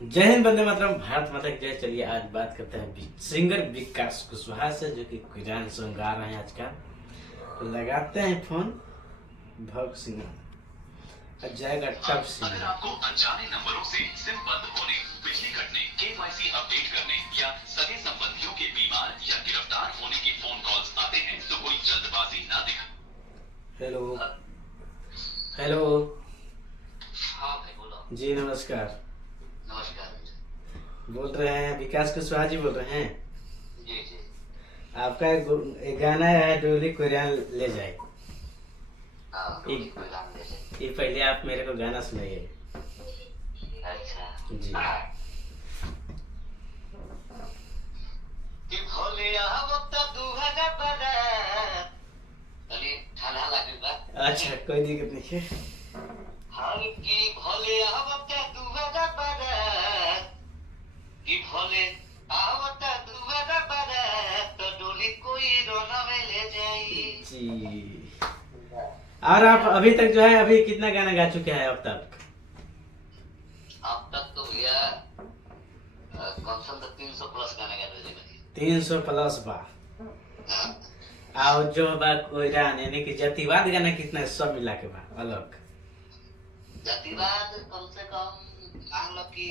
जय हिंद, वंदे मातरम, भारत माता की जय। चलिए आज बात करते हैं सिंगर विकास कुशवाहा से, जो कि कुरान सॉन्ग गा रहे हैं आज का। तो लगाते हैं फोन। भग सिंह जाएगा टप सिंह। अगर आपको अनजाने नंबरों से सिम बंद होने, बिजली कटने, केवाईसी अपडेट करने या सगे संबंधियों के बीमार या गिरफ्तार होने के फोन कॉल्स आते हैं तो कोई जल्दबाजी ना दिखाएं। Hello hello. हाँ भाई बोलो। जी नमस्कार। नमस्कार। बोल रहे हैं विकास कुशवाहा जी बोल रहे हैं। जी जी। आपका एक गाना है डोली कुरान ले जाए। हाँ ये पहले आप मेरे को गाना सुनाइए। अच्छा जी। कि भोले आवत 2012 तनी ठाना लागल बा। अच्छा कोई दिक्कत नहीं है। हम की भोले आवत 2012 कि भोले आवत 2012 तो डोली कोई रोना में ले जाई। जी। और आप अभी तक जो है अभी कितना गाना गा चुके हैं अब तक? अब तक तो भैया कम से कम 300 प्लस गाने गा दिए मैंने। 300 प्लस बा। और जो बा कोयरान यानी कि जातिवाद गाना कितना है, सब मिला के बा अलग? जातिवाद कम से कम मान लो कि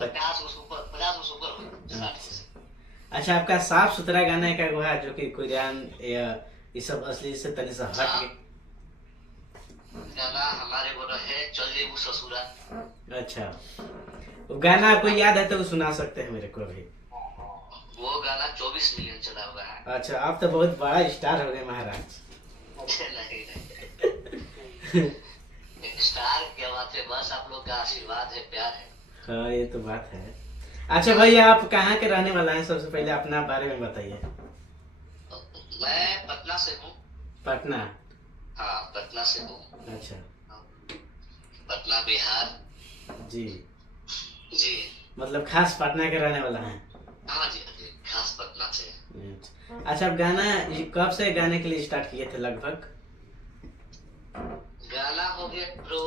50 ऊपर हो। अच्छा, आपका साफ सुथरा गाना है क्या वो है, जो कि कोयरान या ये सब असली से तनी सा हट के गाना हमारे वो रहे चल जेबू ससुरा। अच्छा, वो गाना आपको याद है तो वो सुना सकते हैं मेरे को अभी। वो गाना 24 मिलियन चला हुआ है। अच्छा, आप तो बहुत बड़ा स्टार हो गए महाराज। नहीं स्टार क्या बात है, बस आप लोग का आशीर्वाद है, प्यार है। हाँ ये तो बात है। अच्छा भैया, आप कहाँ के रहने वाला हैं? सबसे पहले अपना बारे में बताइए। मैं पटना से हूँ। पटना? हाँ पटना से हूँ। अच्छा। पटना बिहार। जी जी। मतलब खास पटना के रहने वाला हैं? हाँ जी हाँ जी, खास पटना से। अच्छा, आप गाना कब से गाने के लिए स्टार्ट किए थे लगभग? गाना हो गया प्रो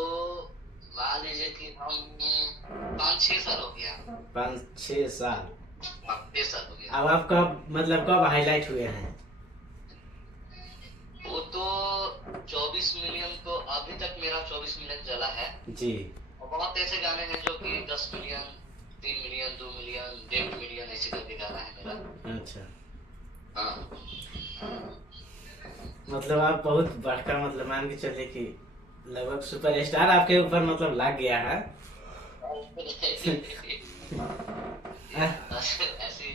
मान लीजिए कि हम 5-6 साल हो गया। 5-6 साल? 6 साल हो गया। अब आप कब मतलब कब हाईलाइट हुए हैं? वो तो 24 मिलियन तो अभी तक मेरा 24 मिलियन चला है जी। और बहुत ऐसे गाने हैं जो कि 10 मिलियन, 3 मिलियन, 2 मिलियन, 1.5 मिलियन ऐसे करके गाना है मेरा। अच्छा। हाँ। मतलब आप बहुत बड़का मतलब मान के चलिए कि लगभग सुपरस्टार आपके ऊपर मतलब लग गया है। ऐसे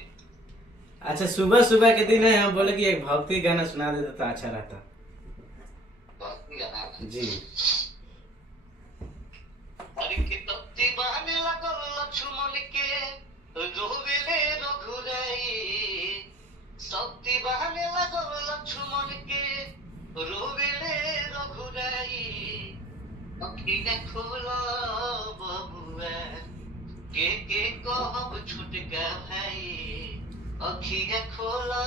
अच्छा, सुबह सुबह के दिन है, हम बोले कि एक भक्ति गाना सुना देते तो अच्छा रहता। भक्ति गाना जी। अरे कि तत्ती बहने लगल लक्ष्मण के रोवेले रघुराई। सत्ती बहने लगल लक्ष्मण के रोवेले रघुराई। अखियाँ खोला बबुआ के कहब छुटका भाई। अखियाँ खोला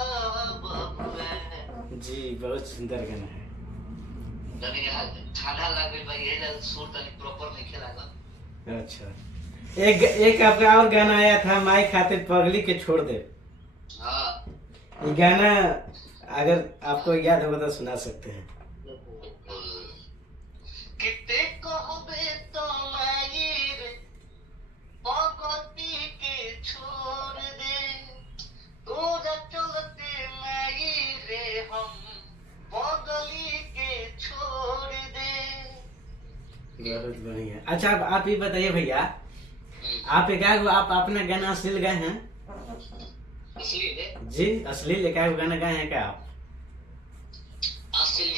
बबुआ। जी बहुत सुंदर गाना है। ठंडा लगे भाई, ये सुर तनी प्रॉपर नहीं खेला। अच्छा, एक आपका और गाना आया था, माई खातिर पगली के छोड़ दे। हाँ ये गाना अगर आपको याद होगा तो सुना सकते हैं। किते कहबे तो माई रे पगली के छोड़ दे। तोरा चलते माई रे हम पगली के छोड़ दे। बहुत बढ़िया। अच्छा, आप ये बताइए भैया, आप आप अपना गाना अश्लील गाए हैं? इसलिए जी अश्लील गाना गाए हैं क्या आप? असली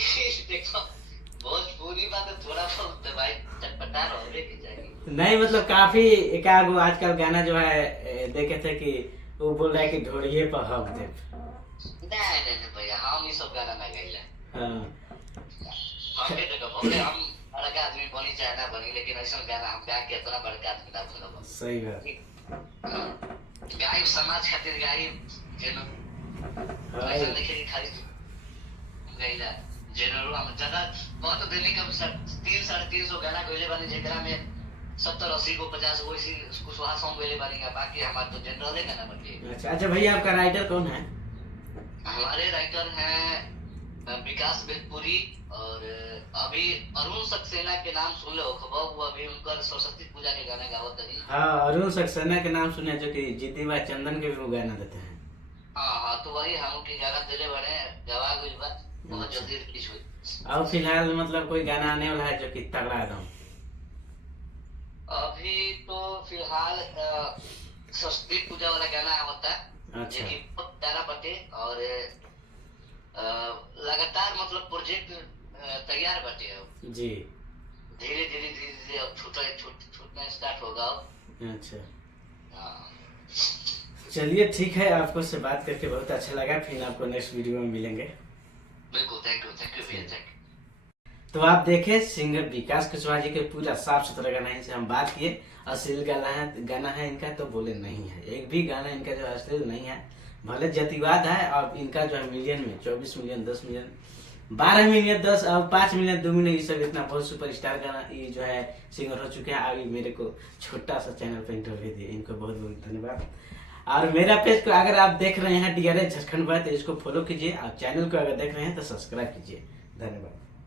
देखो भोजपुरी बात तो थोड़ा बहुत भाई चटपटा रहे की चाहिए। नहीं मतलब काफी एक आजकल गाना जो है देखे थे कि वो बोल रहा है कि ढोड़िए पर हक दे। नहीं भैया, हम ये सब गाना नहीं गाइला। हाँ। हमें देखो भले हम बड़का आदमी बनी चाहे ना बनी, लेकिन ऐसा गाना हम गा के इतना बड़का आदमी ना बनो। सही बात। गाय समाज खातिर गाय जेनो ऐसा देखे कि खाली गाइला जेनो हम ज्यादा बहुत दिल्ली का 300-350 गाना गइले बानी जेकरा में 70-80 को 50 को इसी कुशवाहा सॉन्ग वेले बनेगा, बाकी हमारे तो जनरल है गाना बनेगा। अच्छा अच्छा भैया, आपका राइटर कौन है? हमारे राइटर हैं विकास बेदपुरी, और अभी अरुण सक्सेना के नाम सुन लो खबर, वो अभी उनका सरस्वती पूजा के गाना गावत रही। हाँ, अरुण सक्सेना के नाम सुने, जो कि जिद्दी बाई चंदन के भी वो गाना देते हैं। हाँ, तो वही हम के गाना दिले बड़े गवा गई बात, बहुत अच्छा। जल्दी रिलीज हुई। और फिलहाल मतलब कोई गाना आने वाला है जो कि तगड़ा एकदम? अभी तो फिलहाल सरस्वती पूजा वाला गाना होता है, अच्छा। जो कि बहुत प्यारा बटे, और लगातार मतलब प्रोजेक्ट तैयार बटे। अब जी। धीरे धीरे अब छूटना स्टार्ट होगा अब। अच्छा, हाँ। चलिए ठीक है, आपको से बात करके बहुत अच्छा लगा। फिर आपको नेक्स्ट वीडियो में मिलेंगे। बिल्कुल, थैंक यू भैया, थैंक यू। तो आप देखे सिंगर विकास कुशवाहा जी के पूरा साफ सुथरा गाना है, इनसे हम बात किए। अश्लील गाना है इनका तो बोले नहीं है, एक भी गाना इनका जो अश्लील नहीं है। भले जातिवाद है, और इनका जो है मिलियन में 24 मिलियन, 10 मिलियन, 12 मिलियन, 10 और 5 मिलियन, 2 मिलियन, ये सब इतना बहुत सुपरस्टार गाना ये जो है सिंगर हो चुके हैं। अभी मेरे को छोटा सा चैनल पर इंटरव्यू दिए, इनको बहुत बहुत धन्यवाद। और मेरा पेज को अगर आप देख रहे हैं DRS झारखंड बात, तो इसको फॉलो कीजिए, और चैनल को अगर देख रहे हैं तो सब्सक्राइब कीजिए। धन्यवाद।